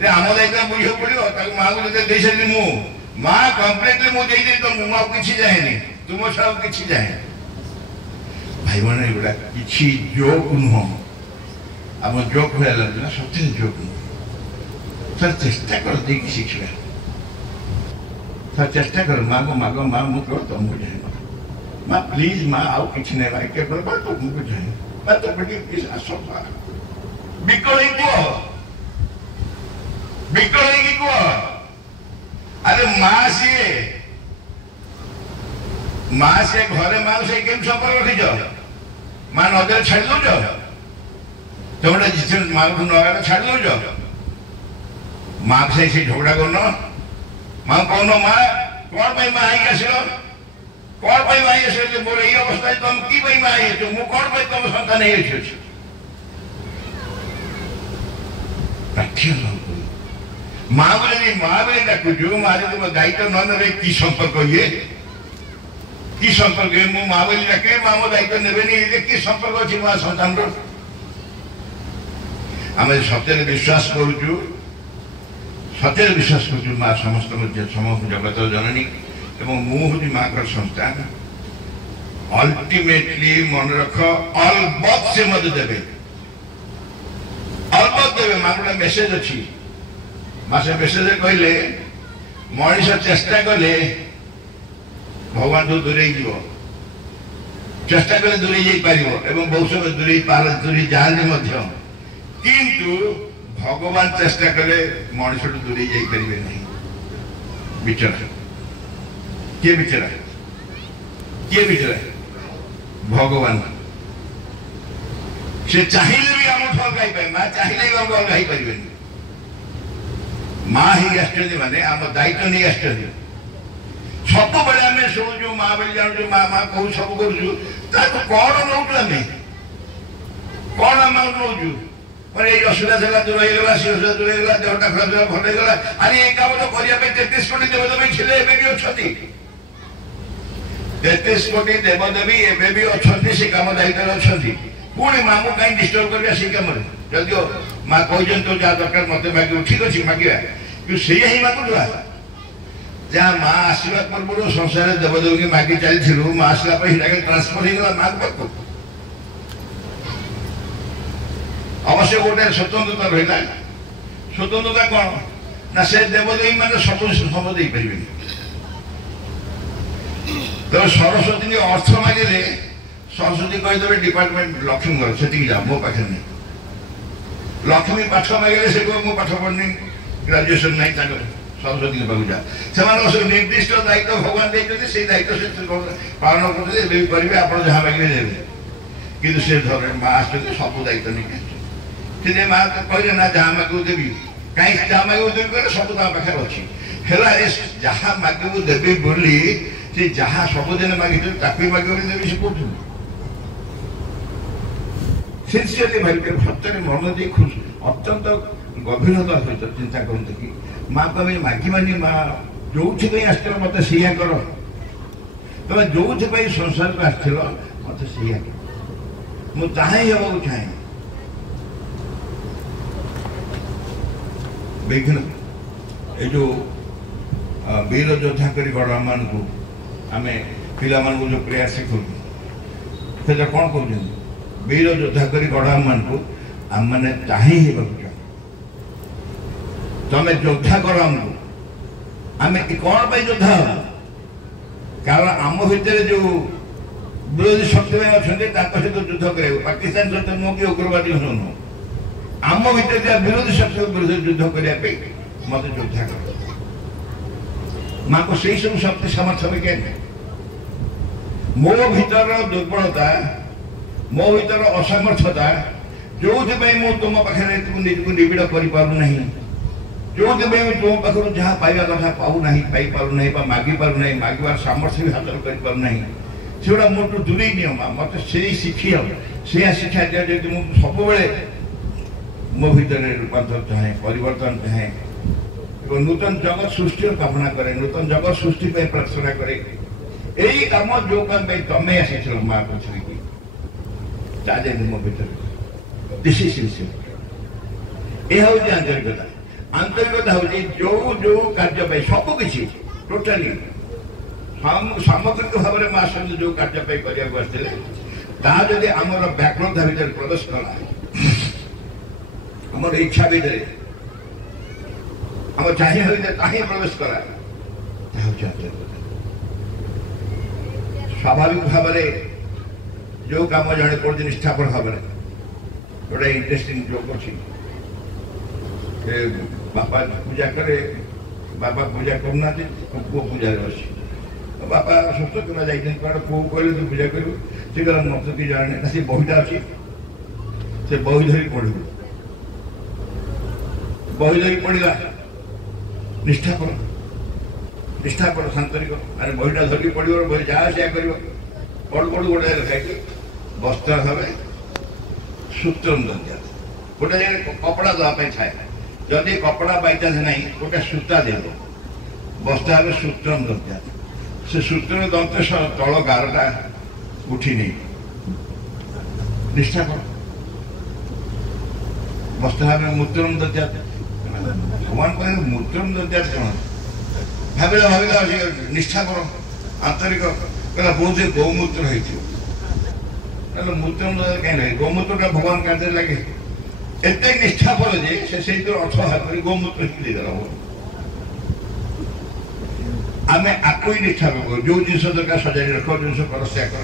आम दायित्व बुझे पड़ो माँ को जो दे सारी मु माँ कम्प्लीटली मुझे तो मुझे किसी जाए तुम छा कि जाए भाई मैंने एगुड़ा कि जोक नुह आम जोक भाई लगे सत्य जोक नुह सर चेष्टा कर देखिए शिक्षा सर चेष्टा कर माँ को मांगो माँ मुझे केवल तुमको चाहिए माँ प्लीज माँ आउ कि नहीं भाई केवल बात तुमको चाहिए मैं तो बड़ी आशा विकल कह अरे माँ से घरे माँ से केम संपर्क रखीच माँ नजर छाड़ दौच तुम गोटे माँ को नगर छाड़ दौच माँ से झगड़ा कर माँ कौन माँ कौन पाई माँ आई आस कौन पाई माँ आस मोर ये अवस्था तुम कि माँ आई मु कौन पाई तुम सन्तान माँ को जब माँ बोले डाकुचु माँ तुम दायित्व न ने कि संपर्क ये कि संपर्क मु माँ बोली डाके माँ मो दायित्व ने कि संपर्क अच्छी माँ सन्तान आम सत्य विश्वास करुचु सत्य विश्वास करुचु माँ समस्त समस्त जगत जननी एवं मुझे माँ का संस्थान अल्टीमेटली मन रख अलबत् से मत देवे अलबत् देवे माँ गोटे मेसेज अच्छी माँ से मेसेज कहले मनीष चेष्टा कले भगवान तो दूरे जीव चेष्टा कले दूरे जाई पारिबो एवं बहुत समय दूरे जाते किंतु भगवान चेष्टा कले मनीष दूरे जाई पारिबे नहीं विचार किए विचार भगवान से चाहिए भी आम फल गाई माँ चाहिए भी आम गाई पारे माँ ही आश्चर्य माने आम दायित्व नहीं आश्चर्य सब बेले आम शुणुचु माँ बोली जानू माँ माँ कहू सब करूँ कौन नौ कौन आम नौचु मैं ये असुविधा दूर होगा सी असुविधा दूर होगा देहटा खराब भल होगा अरे ये कम तो करने 33 कोटी देवदेवी छिले भी अच्छा 33 कोटी देवदेवी एवं भी अच्छा से कम दायित्व अच्छा पुणी माँ को कहीं डिस्टर्ब करवा से कम जदिव माँ कहते तो जहाँ दरकार मत मांग ठीक अच्छे मांगा कि सी ही मांगुआ जहाँ माँ आसवा पूर्व संसार देवदेवी की मांगी चलू माँ आसला ट्रांसफर होगा माँ पाक अवश्य गोटे स्वतंत्रता रहा स्वतंत्रता कौन ना से देवदेवी मैंने सब सब दे पारे तो सरस्वती की अर्थ मांगे सरस्वती कहीदेवे डिपार्टमेंट लक्ष्मी से जा मो पाखे नहीं लक्ष्मी पाठ मांगे से कह मो पाठ पढ़नी ग्राजुएसन नहीं सरस्वती के पाक जा से निर्दिष्ट दायित्व भगवान देखते से दायित्व से पालन करेंगे आप जहाँ मांगे देवे कि माँ आस सब दायित्व नहीं से माँ कहले ना जहाँ मांगे देवी कहीं जहाँ मांगे देवी कहले सब पाखे अच्छी है जहाँ मांगे देवी बोली से जहाँ सबुदिन मांगे ताकि मांगे देवी से कौन सिंसियरली भाई सत्य मन दे खुश अत्यंत गभीरता सहित चिंता करते कि माँ को मागिमानी माँ जो आस मत से कर तुम जो संसार को आस मत से मुझे चाहे चाहे ବିଭିନ୍ନ ଏ ଯେଉଁ ବୀର ଯୋଦ୍ଧା କରି ଗଡ଼ମାନଙ୍କୁ ଆମେ ପିଲାମାନଙ୍କୁ ଯେଉଁ ପ୍ରେୟାର ଶିଖଉଛୁ ସେଥିରେ କ'ଣ କହୁଛନ୍ତି? ବୀର ଯୋଦ୍ଧା କରି ଗଡ଼ମାନଙ୍କୁ ଆମମାନେ ଚାହିଁ ହେବାକୁ ଚାହୁଁ। ତମେ ଯୋଦ୍ଧା କର ଆମକୁ। ଆମେ କ'ଣ ପାଇଁ ଯୋଦ୍ଧା ହବୁ? କାରଣ ଆମ ଭିତରେ ଯେଉଁ ବିରୋଧୀ ଶକ୍ତିମାନେ ଅଛନ୍ତି ତାଙ୍କ ସହିତ ଯୁଦ୍ଧ କରିବାକୁ, ପାକିସ୍ତାନ ସହିତ ନୁହଁ କି ଉଗ୍ରବାଦୀ ନୁହଁ, ଆମ ଭିତରେ ଥିବା ବିରୋଧୀ ଶକ୍ତିଙ୍କ ବିରୁଦ୍ଧରେ ଯୁଦ୍ଧ କରିବା ପାଇଁ ମତେ ଯୋଦ୍ଧା କର। ମାଙ୍କୁ ସେଇ ସବୁ ଶକ୍ତି ସାମର୍ଥ୍ୟ ବି କେମିତି? ମୋ ଭିତର ଦୁର୍ବଳତା, ମୋ ଭିତର ଅସାମର୍ଥ୍ୟତା ଯୋଉଥିପାଇଁ ମୁଁ ତୁମ ପାଖରେ ନିଜକୁ ନିବିଡ଼ କରିପାରୁନାହିଁ, ଯୋଉଥିପାଇଁ ମୁଁ ତୁମ ପାଖରୁ ଯାହା ପାଇବା କଥା ପାଉନାହିଁ, ପାଇପାରୁନାହିଁ ବା ମାଗିପାରୁନାହିଁ, ମାଗିବାର ସାମର୍ଥ୍ୟ ବି ହାସଲ କରିପାରୁନାହିଁ, ସେଗୁଡ଼ା ମୋଠୁ ଦୂରେଇ ନିଅ ମା। ମତେ ସେଇ ଶିଖିବ, ସେଇଆ ଶିକ୍ଷା ଦିଅ ଯଦି ମୁଁ ସବୁବେଳେ ମୋ ଭିତରେ ରୂପାନ୍ତର ଚାହେଁ, ପରିବର୍ତ୍ତନ ଚାହେଁ ଏବଂ ନୂତନ ଜଗତ ସୃଷ୍ଟିର କାମନା କରେ, ନୂତନ ଜଗତ ସୃଷ୍ଟି ପାଇଁ ପ୍ରାର୍ଥନା କରେ। ଏଇ କାମ ଯୋଉ କାମ ପାଇଁ ତମେ ଆସିଥିଲ ମା ପୃଥିବୀକି, ତା ଯେମିତି ମୋ ଭିତରେ ଏହା ହଉଛି ଆନ୍ତରିକତା। ଆନ୍ତରିକତା ହଉଛି ଯୋଉ ଯୋଉ କାର୍ଯ୍ୟ ପାଇଁ ସବୁ କିଛି ଟୋଟାଲି ସାମଗ୍ରିକ ଭାବରେ ମା ସହିତ ଯୋଉ କାର୍ଯ୍ୟ ପାଇଁ କରିବାକୁ ଆସିଥିଲେ ତାହା ଯଦି ଆମର ବ୍ୟାକୁଳତା ଭିତରେ ପ୍ରବେଶ କଲା, ଆମର ଇଚ୍ଛା ଭିତରେ, ଆମ ଚାହିଁବା ଭିତରେ ତାହିଁ ପ୍ରବେଶ କଲା, ତାହା ହଉଛି ଆନ୍ତରିକତା। ସ୍ୱାଭାବିକ ଭାବରେ ଯୋଉ କାମ ଜଣେ କରୁଛି ନିଷ୍ଠାପର ଭାବରେ, ଗୋଟେ ଇଣ୍ଟରେଷ୍ଟିଂ ଜୋକ୍ ଅଛି, ବାପା ପୂଜା କରେ, ବାପା ପୂଜା କରୁନାହାନ୍ତି, ପୁଅ ପୂଜାରେ ଅଛି। ବାପା ସୁସ୍ଥ କିମ୍ବା ଯାଇଛନ୍ତି କୁଆଡ଼େ, ପୁଅକୁ କହିଲେ ତୁ ପୂଜା କରିବୁ, ସେ କହିଲା ମତେ କି ଜଣେ ନା, ସେ ବହିଟା ଅଛି, ସେ ବହି ଧରି ପଢିବୁ। ବହି ଧରି ପଢିଲା, ନିଷ୍ଠାପର ସାନ୍ତରିକ, ଆରେ ବହିଟା ଧରିକି ପଢିବ, ବହି ଯାହା ସେୟା କରିବ। ପଢୁ ପଢୁ ଗୋଟେ ଲେଖାଇଛି ବସ୍ତ୍ର ଭାବେ ସୂତ୍ରମ୍ ଦଦ୍ୟାତ୍। ଗୋଟେ ଜାଗାରେ କପଡ଼ା ଦେବା ପାଇଁ ଥାଏ, ଯଦି କପଡ଼ା ବାଇଚାନ୍ସ ନାହିଁ ଗୋଟେ ସୂତା ଦେବ, ବସ୍ତ୍ର ଭାବେ ସୂତ୍ରମ୍ ଦଦ୍ୟାତ୍। ସେ ସୂତ୍ରର ଦନ୍ତ ତଳ ଗାରଟା ଉଠିନି, ନିଷ୍ଠାପର। ବସ୍ତ୍ର ଭାବେ ମୂତ୍ରମ୍ ଦଦ୍ୟାତ୍। ଭଗବାନ କହିଲେ ମୂତ୍ରମ୍ ଦଦ୍ୟାତ୍ କ'ଣ? ଭାବିଲା ନିଷ୍ଠାପର ଆନ୍ତରିକ, କହିଲା ବହୁତ ଗୋମୂତ୍ର ହେଇଥିବ। ମୂତ୍ର କାହିଁ ଲାଗେ? ଗୋମୂତ୍ରଟା ଭଗବାନ କାର୍ଯ୍ୟରେ ଲାଗେ। ଏତେ ନିଷ୍ଠାପର ଯେ ସେ ସେଇଥିରୁ ଅର୍ଥ ବାହାର କରି ଗୋମୂତ୍ର ଦେଇଦେଲା। ଆମେ ଆକୁ ହିଁ ନିଷ୍ଠାପର କରୁ, ଯୋଉ ଜିନିଷ ଦରକାର ସଜାଡ଼ି ରଖ, ଜିନିଷ କର ସେୟା କର।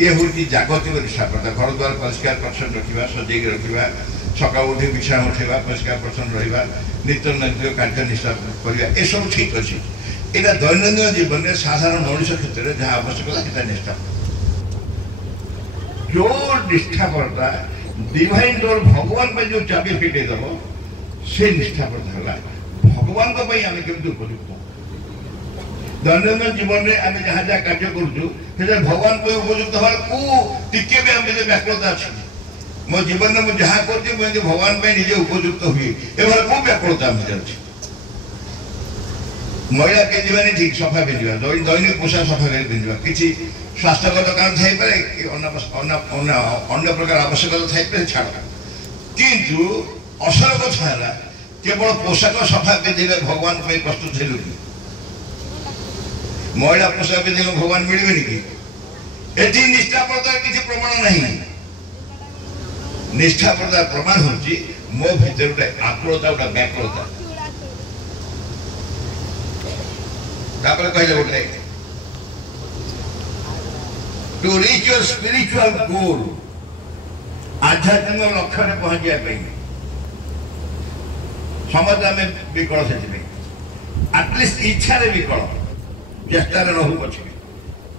ଇଏ ହଉଛି ଜାଗତିକ ନିଷ୍ଠାପରତା। ଘର ଦ୍ୱାର ପରିଷ୍କାର ପରିଚ୍ଛନ୍ନ ରଖିବା, ସଜେଇକି ରଖିବା, ସକାଳୁ ଉଠି ବିଛଣା ଉଠେଇବା, ପରିଷ୍କାର ପରିଚ୍ଛନ୍ନ ରହିବା, ନିତ୍ୟ ନୈତିକ କାର୍ଯ୍ୟ ନିଷ୍ଠା କରିବା, ଏସବୁ ଠିକ୍ ଅଛି। ଏଇଟା ଦୈନନ୍ଦିନ ଜୀବନରେ ସାଧାରଣ ମଣିଷ କ୍ଷେତ୍ରରେ ଯାହା ଆବଶ୍ୟକତା ସେଟା ନିଷ୍ଠା। ଯୋଉ ନିଷ୍ଠାପରତା ଡିଭାଇନ୍ ଡୋର ଭଗବାନ ପାଇଁ ଯୋଉ ଚାବି ଫିଟେଇ ଦେବ, ସେ ନିଷ୍ଠାପରତା ହେଲା ଭଗବାନଙ୍କ ପାଇଁ ଆମେ କେମିତି ଉପଯୁକ୍ତ। ଦୈନନ୍ଦିନ ଜୀବନରେ ଆମେ ଯାହା ଯାହା କାର୍ଯ୍ୟ କରୁଛୁ ସେଥିରେ ଭଗବାନ ପାଇଁ ଉପଯୁକ୍ତ ହେବାକୁ ଟିକେ ବି ଆମ ଭିତରେ ବ୍ୟାକୁଳତା ଅଛି। ମୋ ଜୀବନରେ ମୁଁ ଯାହା କରୁଛି ମୁଁ ଏମିତି ଭଗବାନ ପାଇଁ ନିଜେ ଉପଯୁକ୍ତ ହୁଏ, ଏଭଳି କୋଉ ବ୍ୟାକୁଳତା ଆମ ଭିତରେ ଅଛି? ମଇଳା ପିନ୍ଧିବାନି ଠିକ୍, ସଫା ପିନ୍ଧିବା, ଦୈନିକ ପୋଷାକ ସଫା କରି ପିନ୍ଧିବା, କିଛି ସ୍ୱାସ୍ଥ୍ୟଗତ କାରଣ ଥାଇପାରେ, ଅନ୍ୟ ପ୍ରକାର ଆବଶ୍ୟକତା ଥାଇପାରେ, ଛାଡ଼। କିନ୍ତୁ ଅସଲ କଥା ହେଲା କେବଳ ପୋଷାକ ସଫା ପିନ୍ଧିଲେ ଭଗବାନ ପାଇଁ ପ୍ରସ୍ତୁତ ହେଲୁ କି? ମଇଳା ପୋଷାକ ପିନ୍ଧିଲେ ଭଗବାନ ମିଳିବେନି କି? ଏଠି ନିଷ୍ଠାପରତାର କିଛି ପ୍ରମାଣ ନାହିଁ। ନିଷ୍ଠାପରତାର ପ୍ରମାଣ ହଉଛି ମୋ ଭିତରେ ଗୋଟେ ଆକୁଳତା, ଗୋଟେ ବ୍ୟାକୁଳତା। ତାପରେ କହିଲେ ଗୋଟେ to reach your spiritual goal, ଆଧ୍ୟାତ୍ମିକ ଲକ୍ଷ୍ୟରେ ପହଞ୍ଚିବା ପାଇଁ ସମସ୍ତେ ଆମେ ବିକଳ, ସେଥିପାଇଁ ଆଟଲିଷ୍ଟ ଇଚ୍ଛାରେ ବିକଳ, ଚେଷ୍ଟାରେ ରହୁ ପଛେ।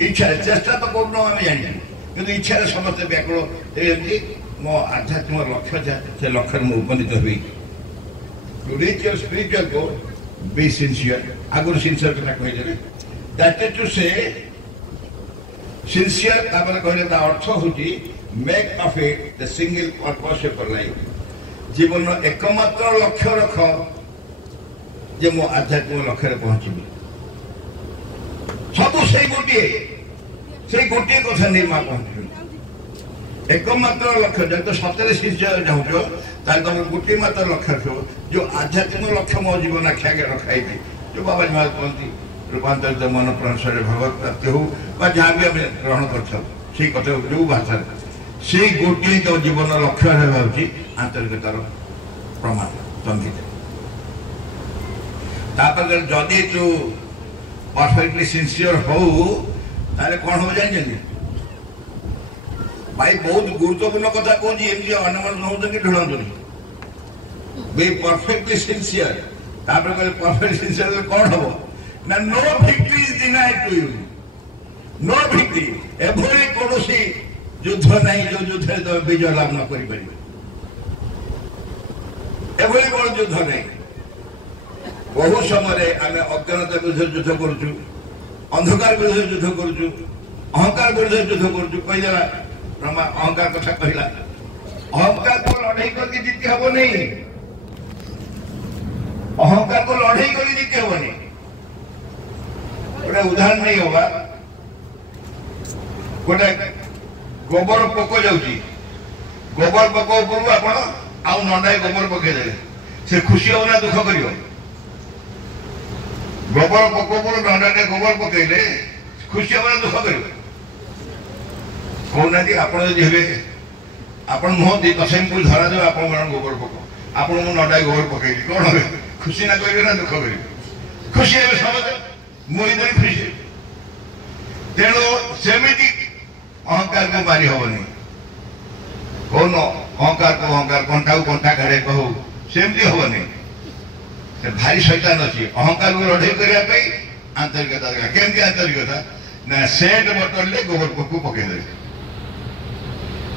ଇଚ୍ଛାରେ, ଚେଷ୍ଟା ତ କରୁନ ଆମେ ଜାଣିଛୁ, କିନ୍ତୁ ଇଚ୍ଛାରେ ସମସ୍ତେ ବ୍ୟାକୁଳ ହେଇଛନ୍ତି। ମୋ ଆଧ୍ୟାତ୍ମିକ ଲକ୍ଷ୍ୟ ଯାହା, ସେ ଲକ୍ଷ୍ୟରେ ମୁଁ ଉପନୀତ ହେବି। To reach your spiritual goal, be sincere. ଆଗରୁ ସିନସିୟର କଥା କହିଦେଲେ, that is to say sincere। ତାପରେ କହିଲେ ତା ଅର୍ଥ ହଉଛି make of it the single purpose of your life। ଜୀବନର ଏକମାତ୍ର ଲକ୍ଷ୍ୟ ରଖ ଯେ ମୁଁ ଆଧ୍ୟାତ୍ମିକ ଲକ୍ଷ୍ୟରେ ପହଞ୍ଚିବି। ସବୁ ସେଇ ଗୋଟିଏ କଥା ନେଇ ମା ପହଞ୍ଚିବି। एकमात्र लक्ष्य जब तो सतरे शिष्य जाऊँ तुम गोटे मात्र लक्ष्य रख जो आध्यात्मिक लक्ष्य मो जीवन आखि आगे रखाई जो बाबा जी महाराज कहती रूपांतरित मन प्राण शरीर भगवत प्राप्ति हो जहाँ भी आम ग्रहण कर कथा जो भाषा से गोटे तो जीवन लक्ष्य हूँ आंतरिकतार प्रमाण संगीत जदि तू परफेक्टली सिंसियर हो ताले कौन हो जाए भाई बहुत गुरुत्वपूर्ण कथा कौन अन्य ढूंढनी बी परफेक्टली सिंसियर कहले परफेक्ट सिंसियर कौन हम ना no victory is denied to you no victory एभली कौन युद्ध नहीं जो युद्ध तुम विजय लाभ न कर एभली कौन युद्ध नहीं बहु समय आम अज्ञानता विरुद्ध युद्ध करुचु अंधकार विरुद्ध युद्ध करुचु अहंकार विरुद्ध युद्ध करुचु कहीदेला ब्रह्मा अहंकार कथा कहला अहंकार को लड़ाई करके जीति हम नहीं अहंकार को लड़ाई करके जीति हम नहीं गोटे उदाहरण नहीं होगा गोटे गोबर पोक जाऊँगी गोबर पोक ऊपर आपण आउ नंडाए गोबर पकईदे से खुशी हो ना दुख कर गोबर पोक ऊपर नंडाटे गोबर पकईले खुशी हो ना दुख कर कहना आप आप नुहति तसेम धरा जाए आप गोबर पोक आपको नंडाए गोबर पकईली कौन हे खुशी ना करेंगे ना दुख करेंगे खुशी है समझ मुझे खुशी तेणु सेमती अहंकार को मारी हेनी कौन अहंकार को अहंकार कंटा को कंटा काढ़े कहू सेमती हेनी से भारी शैतान अच्छी अहंकार को लड़ाई करने आंतरिकता केमती आंतरिकता ना सेट बोतल ले गोबर पोक पकईदे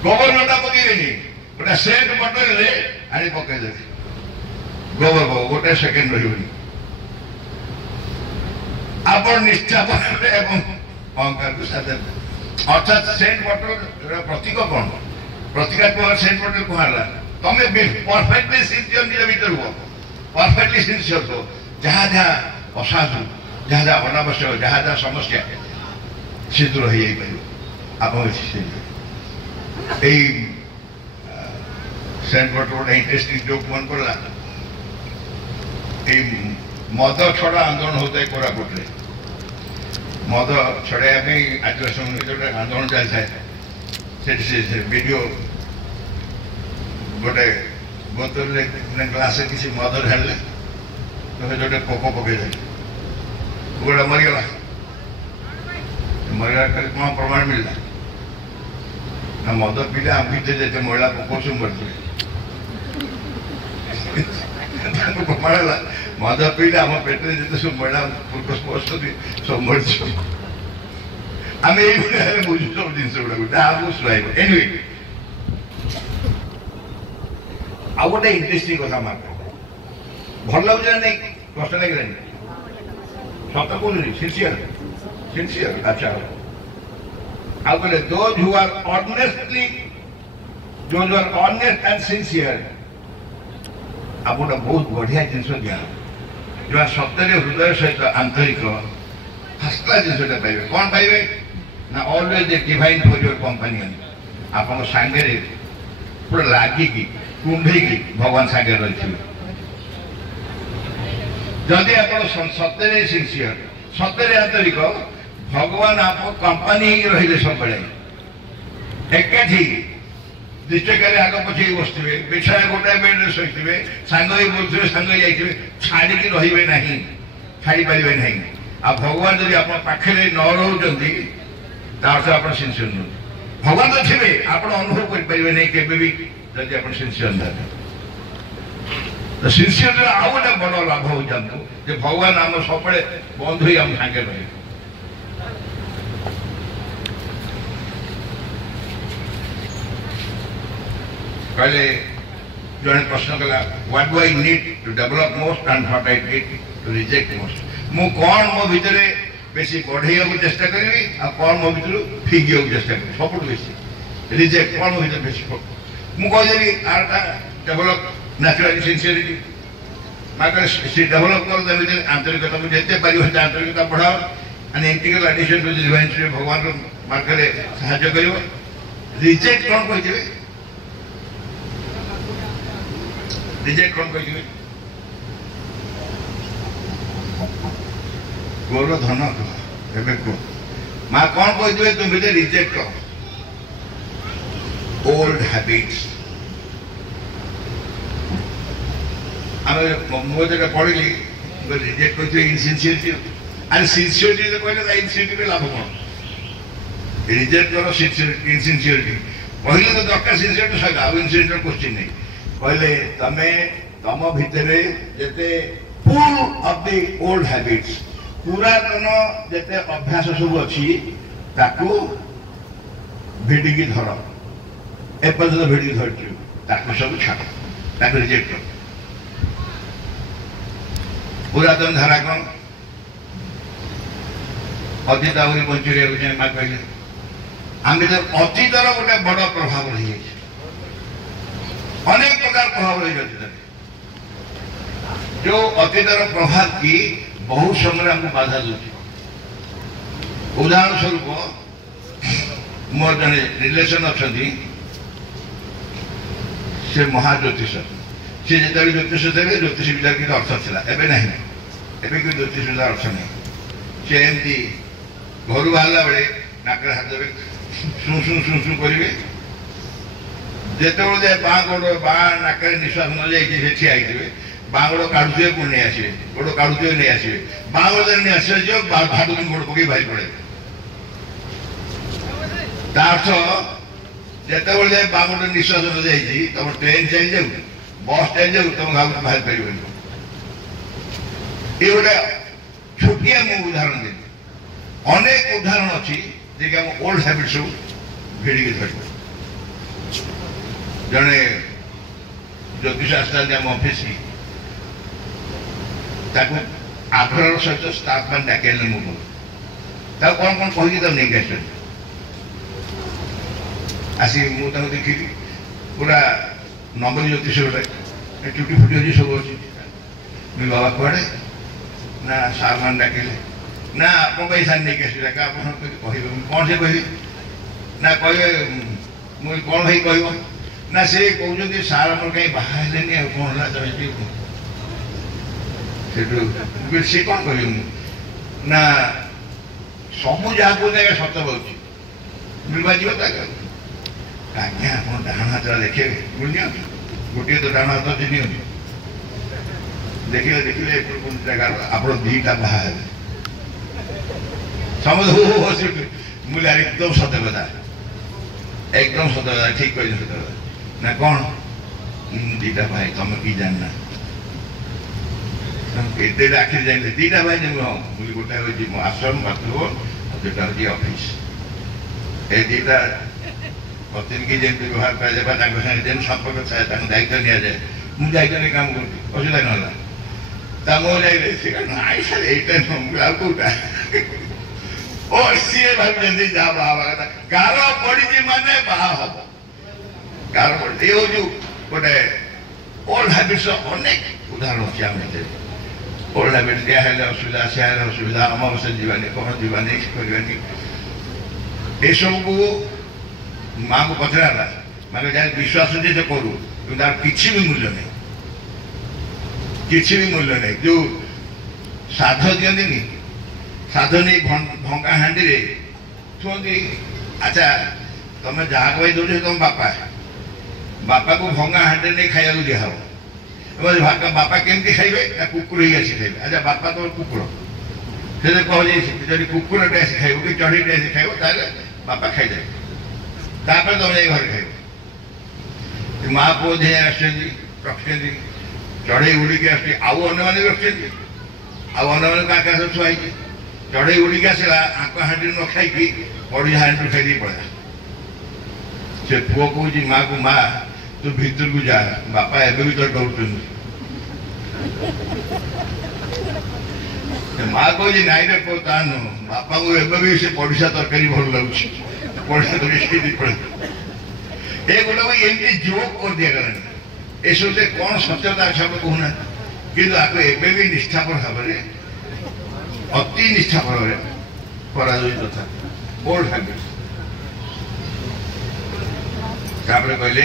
गोबर नटा पकईबेनी गोटे सेट बोतल ले आनी पकईदे गोबर पोक गोटे सेकेंड रही आप निष्ठा अहंकार को साथ अर्थात सेंट बटल प्रतीक कौन प्रतीकात्मक सेंट बटल कहला तुम परफेक्टली सिंसियर निज भीतर हुआ परफेक्टली सिंसियर हो जहाँ जहाँ असाधु जहाँ जहाँ अनावश्यक जहाँ जहाँ समस्या से दूर हो आप सेंट बटल गोटे इंटरेस्टिंग जोक मन पड़ा मद छड़ा आंदोलन होता है कोरापुट मद छड़ाइया आदिवासी जो आंदोलन चलता है वीडियो गोटे बोतल ग्लास किसी मद ढाले तो जो पोक पकईदे गोटा मरीगला मरीगला कौन प्रमाण मिलला ना मद पीले आम भीतर जिते महिला पोक सब मरते प्रमाण है मद पीले आम पेटे जिते सब महिला स्पर्श सब मरछ आम ये बुझु सब जिन गुड़ा शुभ एनिवे आ गोटे इंटरेस्टिंग कथा मार भल लगे ना नहीं कष्ट लगे सत कहूँ सिंसियर सिंसियर अच्छा आ कहले those who are honestly those who are honest and sincere आप गोटे बहुत बढ़िया जिनस दिया जो सत्य हृदय सहित आंतरिक फास्टक्लास जिनसा पाइबे कौन पाइबे ना always a divine for your company आप सांगे पूरा लागिकी कुंभेकी भगवान सांगे रही जदि आप सत्य सिंसियर सत्य आंतरिक भगवान आप कंपनी रही सब एकाठी निश्चय आग पचे बसवे बिछा गोटाए बेड्रे शोथे सांग बोलते सांग जाइए छाड़ी रे ना छाड़ी पारे ना आ भगवान जब आप पाखे न रोचे तार आप सिंसियर नुह भगवान तो थे आप अनुभव करें नहीं केबी जब आप सिंसियर ना तो सिंसियर आउ गोटे बड़ लाभ हो जानते भगवान आम सब बंधु ही आम सांगे रहे कहले जड़े प्रश्न कला what do I need to develop most and what I need to reject most मु कौन मो भितर बेसी बढ़ाइया को चेष्टा करी आ कौन मो भितर फिगिया को चेष्टा करी सब बेसी रिजेक्ट कौन मो भितर बेसी मु कहदेवी आरटा डेवलप नेचुरल सिंसियरिटी मात्र से डेवलप कर भितर आंतरिकता को जिते पार आंतरिकता बढ़ाओ and integral adhesion to the divine भगवान मार्ग साहाय्य कर ରିଜେକ୍ଟ କ'ଣ କହିଥିବେ? ରିଜେକ୍ଟ କ'ଣ କହିଥିବେ? ଗୋର ଧନ କହ ଏବେ କୁହ ମା କ'ଣ କହିଥିବେ ତୁମ ଭିତରେ ରିଜେକ୍ଟ କର ଓଲ୍ଡ ହ୍ୟାବିଟ୍ସ। ଆମେ ମୁଁ ଯେଟା ପଢ଼ିଲି ରିଜେକ୍ଟ କହିଥିବେ ଇନସିନ୍ସିୟରିଟି। ଆରେ ସିନ୍ସିୟରିଟି କହିଲେ ତା ଇନସିନ୍ସିୟରିଟିରେ ଲାଭ କ'ଣ? ରିଜେକ୍ଟ କର ଇନସିନ୍ସିୟରିଟି କହିଲେ ତ ଦରକାର ସିନ୍ସିୟରିଟି ସହିତ ଆଉ ଇନସିନ୍ସିୟରିଟିର କ୍ୱେଶ୍ଚିନ୍ ନାହିଁ। କହିଲେ ତମେ ତମ ଭିତରେ ଯେତେ ଫୁଲ୍ ଅଫ୍ ଦି ଓଲ୍ଡ ହ୍ୟାବିଟ୍ସ ପୁରାତନ ଯେତେ ଅଭ୍ୟାସ ସବୁ ଅଛି ତାକୁ ଭିଡ଼ିକି ଧର। ଏପର୍ଯ୍ୟନ୍ତ ଭିଡ଼ିକି ଧରିଛୁ ତାକୁ ସବୁ ଛାଡ଼ ତାକୁ ରିଜେକ୍ଟ କର। ପୁରାତନ ଧାରା କ'ଣ? ଅତୀତ ଆହୁରି ବଞ୍ଚି ରହିବାକୁ ଚାହେଁ ମା କହିଲେ ଆମେ ତ ଅତୀତର ଗୋଟେ ବଡ଼ ପ୍ରଭାବ ରହିଯାଇଛି। ଅନେକ ପ୍ରକାର ପ୍ରଭାବ ରହିଛି ଅତୀତରେ ଯୋଉ ଅତୀତର ପ୍ରଭାବ କି ବହୁ ସମୟରେ ଆମକୁ ବାଧା ଦେଉଛି। ଉଦାହରଣ ସ୍ୱରୂପ ମୋର ଜଣେ ରିଲେସନ ଅଛନ୍ତି ସେ ମହାଜ୍ୟୋତିଷ। ସେ ଯେତେବେଳେ ଜ୍ୟୋତିଷ ଦେଲେ ଜ୍ୟୋତିଷ ବିଦ୍ୟାର କିଛି ଅର୍ଥ ଥିଲା ଏବେ ନାହିଁ। ଏବେ କିନ୍ତୁ ଜ୍ୟୋତିଷ ବିଦ୍ୟାର ଅର୍ଥ ନାହିଁ। ସେ ଏମିତି ଘରୁ ବାହାରିଲା ବେଳେ ନାକରେ ହାତ ଦେବେ ଶୁଁ ଶୁଁ ଶୁଁ ଶୁଁ କରିବେ। ଯେତେବେଳେ ଯାଏ ବାଁ ଗୋଡ଼ ବାଁ ନାକରେ ନିଶ୍ୱାସ ନ ଯାଇଛି ସେ ଠିଆ ହେଇଥିବେ। ବାଁ ଗୋଡ଼ କାଢୁଥିବେ ପୁଣି ନେଇ ଆସିବେ ଗୋଡ଼ କାଢୁଥିବେ ନେଇ ଆସିବେ ବାଁ ଗୋଡ଼ ନେଇ ଆସିବେ ଯିବ ଭାଟୁକୁ ଗୋଡ଼ ପକେଇ ବାହାରି ପଡ଼େ। ତା ଅର୍ଥ ଯେତେବେଳେ ଯାଏ ବାଁ ଗୋଡ଼ ନିଶ୍ୱାସ ନ ଯାଇଛି ତମ ଟ୍ରେନ୍ ଚାଲିଯାଉ ବସ୍ ଚାଲିଯାଉ ତମ ଘରକୁ ବାହାରି ପାରିବନି। ଏ ଗୋଟେ ଛୋଟିଆ ମୁଁ ଉଦାହରଣ ଦେଲି। ଅନେକ ଉଦାହରଣ ଅଛି ଯିଏକି ଆମ ଓଲ୍ଡ ହ୍ୟାବିଟ୍ ସବୁ ଭିଡ଼ିକି ଧରିବ। ଜଣେ ଜ୍ୟୋତିଷ ଆସିଥାନ୍ତି ଆମ ଅଫିସକି ତାକୁ ଆଗ୍ରହର ସହିତ ଷ୍ଟାଫ୍ ମାନେ ଡାକି ଆଣିଲେ ମୁଁ ତାକୁ କ'ଣ କ'ଣ କହିକି ତାକୁ ନେଇକି ଆସିଛନ୍ତି। ଆସିକି ମୁଁ ତାକୁ ଦେଖିଲି ପୁରା ନମ୍ବର ଜ୍ୟୋତିଷ ଗୋଟେ ଚୁଟି ଫୁଟି ଅଛି ସବୁ ଅଛି। ମୁଁ ବାବା କୁଆଡ଼େ ନା ସାର୍ ମାନେ ଡାକିଲେ ନା ଆପଣ ପାଇଁ ସାର୍ ନେଇକି ଆସିଲେ ଆପଣ କହିବେ ମୁଁ କ'ଣ ସେ କହିବି ନା କହିବେ ମୁଁ କ'ଣ ଭାଇ କହିବ ନା ସେ କହୁଛନ୍ତି ସାର୍ ଆମର କାହିଁ ବାହା ହେଲେନି ଆଉ କ'ଣ ହେଲା ତମେ ସେଠୁ ସେ କ'ଣ କହିବେ ମୁଁ ନା ସବୁ ଯାହା କହୁଛି ଆଜ୍ଞା ସତ କହୁଛି ମିଳିବା ଯିବ ତାକୁ ଆଜ୍ଞା ଆପଣ ଡାହାଣ ହାତଟା ଦେଖେଇବେ ମିଳି ନିଅନ୍ତୁ ଗୋଟିଏ ତ ଡାହାଣ ହାତ ଅଛି ନିଅନ୍ତୁ ଦେଖିଲେ ଦେଖିଲେ ଜାଗାର ଆପଣ ଦିଟା ବାହା ହେବେ ସମସ୍ତେ ମୁଁ ଏକଦମ ସତ କଥା ଏକଦମ ସତ କଥା ଠିକ କହିଲେ ସତ କଥା ନା କ'ଣ ଦିଟା ଭାଇ ତମେ କି ଜାଣିନା ଏତେ ଆଖିରେ ଜାଣିଲେ ଦିଟା ଭାଇ ଯେମିତି ହଁ ମୁଁ ଗୋଟା ହେଉଛି ମୋ ଆଶ୍ରମ ବାଥରୁମ ଆଉ ଦୁଇଟା ହେଉଛି ଅଫିସ। ଏ ଦିଟା ପ୍ରତିନିଧି ଯେମିତି ବ୍ୟବହାର କରାଯାଏ ବା ତାଙ୍କ ସାଙ୍ଗେ ଯେମିତି ସମ୍ପର୍କ ଥାଏ ତାଙ୍କ ଦାୟିତ୍ୱ ନିଆଯାଏ ମୁଁ ଦାୟିତ୍ୱ ନେଇ କାମ କରୁଛି ଅସୁବିଧା ନ ହେଲା ତା ମୋ ଯାଇଲେ ସେ ନାଇଁ ସାର୍ ଏଇଟା ନୁହଁ ଆଉ କୋଉଟା ଓ ସିଏ ଭାବିଛନ୍ତି ଯାହା ବାହା ହବା କଥା ଗାର ପଡ଼ିଛି ମାନେ ବାହା ହବ ଗାର ପଡ଼ିଛି। ଏ ହଉଛି ଗୋଟେ ଓଲ୍ଡ ହ୍ୟାବିଟ୍ସର ଅନେକ ଉଦାହରଣ ଅଛି ଆମ ଭିତରେ। ଓଲ୍ଡ ହ୍ୟାବିଟ୍ ଦିଆ ହେଲେ ଅସୁବିଧା ସିଆ ହେଲେ ଅସୁବିଧା ଅମାବସ୍ୟା ଯିବାନି କ'ଣ ଯିବାନି କରିବାନି ଏସବୁକୁ ମାଆଙ୍କୁ ପଚରା ହେଲା ମାନେ ଯାହା ବିଶ୍ୱାସ ଯେ ସେ କରୁ କିନ୍ତୁ ତାର କିଛି ବି ମୂଲ୍ୟ ନାହିଁ କିଛି ବି ମୂଲ୍ୟ ନାହିଁ। ଯୋଉ ଶ୍ରାଦ୍ଧ ଦିଅନ୍ତିନି ଶ୍ରାଦ୍ଧ ନେଇ ଭଙ୍ଗା ହାଣ୍ଡିରେ ଶୁଣନ୍ତି ଆଚ୍ଛା ତମେ ଯାହା କହି ଦେଉଛ ତମ ବାପାକୁ ଭଙ୍ଗା ହାଣ୍ଡିରେ ନେଇ ଖାଇବାକୁ ଦିଆହବ ବାପା କେମିତି ଖାଇବେ ନା କୁକୁର ହେଇ ଆସି ଖାଇବେ। ଆଚ୍ଛା ବାପା ତମ କୁକୁର ସେ କହୁଛି ଯଦି କୁକୁରଟେ ଆସି ଖାଇବ କି ଚଢ଼େଇଟେ ଆସି ଖାଇବ ତାହେଲେ ବାପା ଖାଇଦେବେ ତାପରେ ତମେ ଯାଇ ଘରେ ଖାଇବ। ମା ପୁଅ ଧିଏ ଆସିଛନ୍ତି ରଖିଛନ୍ତି ଚଢ଼େଇ ଉଡ଼ିକି ଆସୁଛି ଆଉ ଅନ୍ୟମାନେ ବି ରଖିଛନ୍ତି ଆଉ ଅନ୍ୟମାନଙ୍କୁ ଆକାଶ ଛୁଆ ହେଇଛି ଚଢ଼େଇ ଉଡ଼ିକି ଆସିଲା ଆଙ୍କ ହାଣ୍ଡିରୁ ନ ଖାଇକି ପଡ଼ିଶା ହାଣ୍ଡିରୁ ଖାଇଦେଇ ପଳେଇଲା। ସେ ପୁଅ କହୁଛି ମାକୁ ମା ତୁ ଭିତରକୁ ଯା ବାପା ଏବେ ବି ତ ଡରୁଛନ୍ତି। ମା କହୁଛି ନାଇଁ ରେ ପୁଅ ତା ନୁହଁ ବାପାଙ୍କୁ ଏବେ ବି ସେ ପଡ଼ିଶା ତରକାରୀ ଭଲ ଲାଗୁଛି ପଡ଼ିଶା ତରକାରୀ ପଳେଇ ଏଗୁଡ଼ା ଏମିତି ଜୋକ୍ କରିଦିଆଗଲାଣି। ଏସବୁରେ କ'ଣ ସତ୍ୟତା ଅଛି ଆମେ କହୁନାହାନ୍ତି କିନ୍ତୁ ଆକୁ ଏବେ ବି ନିଷ୍ଠାପର ଭାବରେ ଅତି ନିଷ୍ଠାପରରେ କରାଯାଉଛି ତଥା ଓଲ୍ଡ ହ୍ୟାବିଟ୍ସ। तापर कहले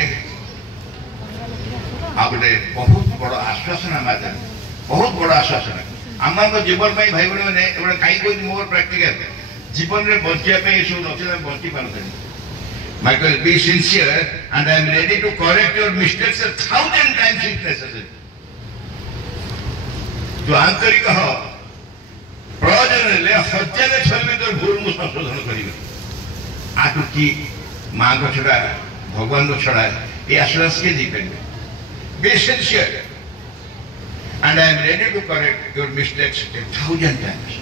आ गोटे बहुत बड़ आश्वासन आम बहुत बड़ आश्वासन आम जीवन में भाई भाई मैंने गोटे कहीं कह मोर प्रैक्टिकल जीवन में बचापी ये सब नथिले bunchy पारते Michael, be sincere and I am ready to correct your mistakes 1,000 times if necessary. तो आंतरिक हो प्रयोजन ले हजार छल तो भूल मु संशोधन करिवे आटू की मां को छड़ा भगवान को छड़ा ये आश्वास के दी करिवे be sincere and I am ready to correct your mistakes 1,000 times.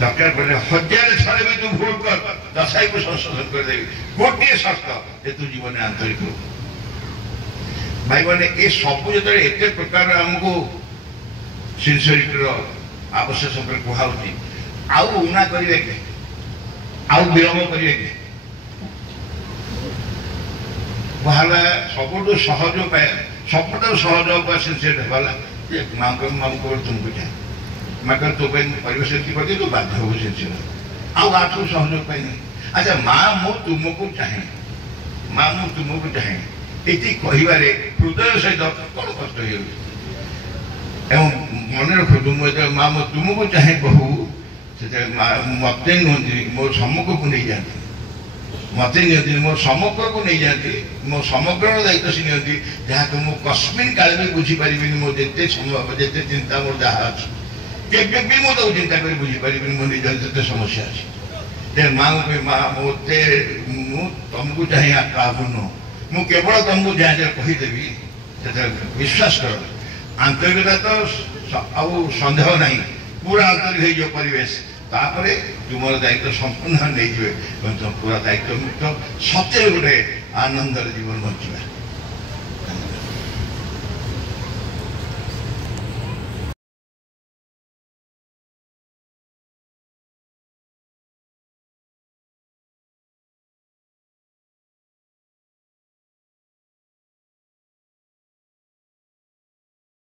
दरकार पड़े हजार छल भी तू भूल कर दशाई को संशोधन कर देवी गोटे शर्त ये तू जीवन में आंतरिक हो भाई मैंने ये सब जो एत प्रकार आमको सिंसियरिटी आवश्यक कहुच्छी आउ उना करेंगे कि आउ विलम्ब करेंगे कि बाहर सबुठ सहज उपाय सबुठ सहज उपाय सिंसियर वाला माँ को तुमको चाहे मैं कर तो परिवेश कर तो बाध्य हो सिंसियर आउ आठू सहज उपाय नहीं अच्छा माँ मु तुमको चाहे माँ मु तुमको चाहे ये कहबारे हृदय सहित कौन कष्ट हो एवं मन रखु मुझे माँ मो तुमको चाहे कहू से मत नुहति मो सम्मुख को नहीं जाती मत नि मो समग्र को नहीं जाती मो समग्र दायित्व से नियंती जहाँ को मु कस्मिन काल में बुझीपारि मो जिते संभव जिते चिंता मोर जहाँ अच्छी केबे भी मो तो चिंता कर बुझीपारि मो निज जिते समस्या अच्छी माँ को माँ मते मु तुमको चाहे क्या नुह मु केवल तुमको जहाँ कहीदेवी से विश्वास कर आंतरिकता तो आउ सन्देह नहीं पूरा आंतरिक हो परिवेश तापर तुम दायित्व संपूर्ण नहीं तुम पूरा दायित्व मुक्त सत्य गोटे आनंदर जीवन बचा